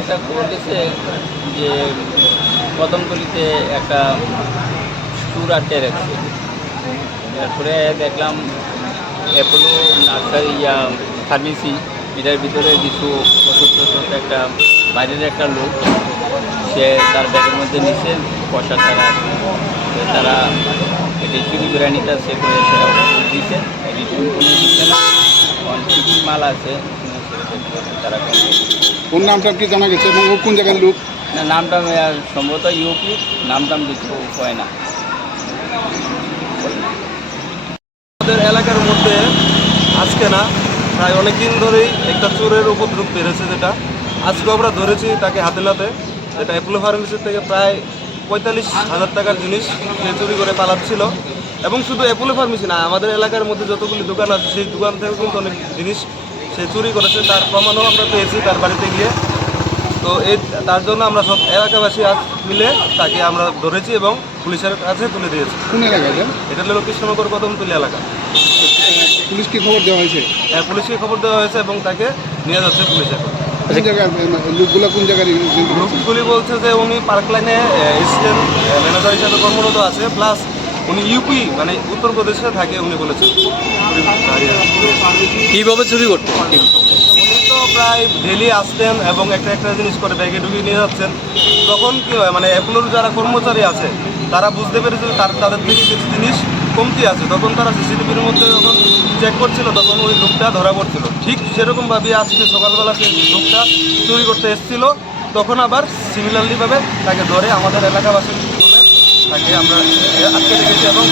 একটা খবর দিচ্ছে যে কদমতলিতে একটা স্টুর আটকে রাখছে তারপরে দেখলাম অ্যাপোলো নার্সারি ইয়া ফার্মেসি, এটার ভিতরে কিছু ওষুধ একটা বাইরের একটা লোক, সে তার ব্যাগের মধ্যে নিচ্ছে পয়সা ছাড়া তারা এটি চুরি করে নিতে, সে করে সেটা দিচ্ছে এটি কোনো দিচ্ছে না মাল আছে তারা ওর নামটা কি জানা গেছে? এবং ও কোন জায়গার লোক? না নামটা সম্ভবত ইউপি নামটাম কিছু হয় না। আমাদের এলাকার মধ্যে আজকে না প্রায় অনেক দিন ধরেই একটা চোরের উপদ্রব বেড়েছে যেটা। আজকে আমরা ধরেছি তাকে হাতে নাতে। যেটা অ্যাপোলো ফার্মেসির থেকে প্রায় পঁয়তাল্লিশ হাজার টাকার জিনিস সে চুরি করে পালাচ্ছিল। এবং শুধু অ্যাপোলো ফার্মেসি না আমাদের এলাকার মধ্যে যতগুলি দোকান আছে সেই দোকান থেকে কিন্তু অনেক জিনিস সে চুরি করেছে তার প্রমাণও আমরা পেয়েছি তার বাড়িতে গিয়ে। তো এই তার জন্য আমরা সব এলাকাবাসী আজ মিলে তাকে আমরা ধরেছি এবং পুলিশের কাছে তুলে দিয়েছি। কোন এলাকায় এটা? হলো কৃষ্ণনগর কদমতলি এলাকা। পুলিশকে খবর দেওয়া হয়েছে? হ্যাঁ পুলিশকে খবর দেওয়া হয়েছে এবং তাকে নিয়ে যাচ্ছে পুলিশ এখন। লোকগুলো কোন জায়গায় লোকগুলি বলছে যে উনি পার্ক লাইনে অ্যাসিস্ট্যান্ট ম্যানেজার হিসাবে কর্মরত আছে প্লাস উনি ইউপি মানে উত্তরপ্রদেশে থাকে উনি বলেছেন। কীভাবে চুরি করতো উনি তো প্রায় ডেলি আসতেন এবং একটা একটা জিনিস করে ব্যাগে ঢুকিয়ে নিয়ে যাচ্ছেন। তখন কি হয় মানে অ্যাপোলোর যারা কর্মচারী আছে তারা বুঝতে পেরেছে যে তার তাদের থেকে কিছু জিনিস কমতি আছে। তখন তারা সিসিটিভির মধ্যে যখন চেক করছিল তখন ওই লোকটা ধরা পড়ছিল। ঠিক সেরকমভাবে আজকে সকালবেলা সেই লোকটা চুরি করতে এসেছিল। তখন আবার সিমিলারলিভাবে তাকে ধরে আমাদের এলাকাবাসীর তাকে আমরা আটকে রেখেছি এবং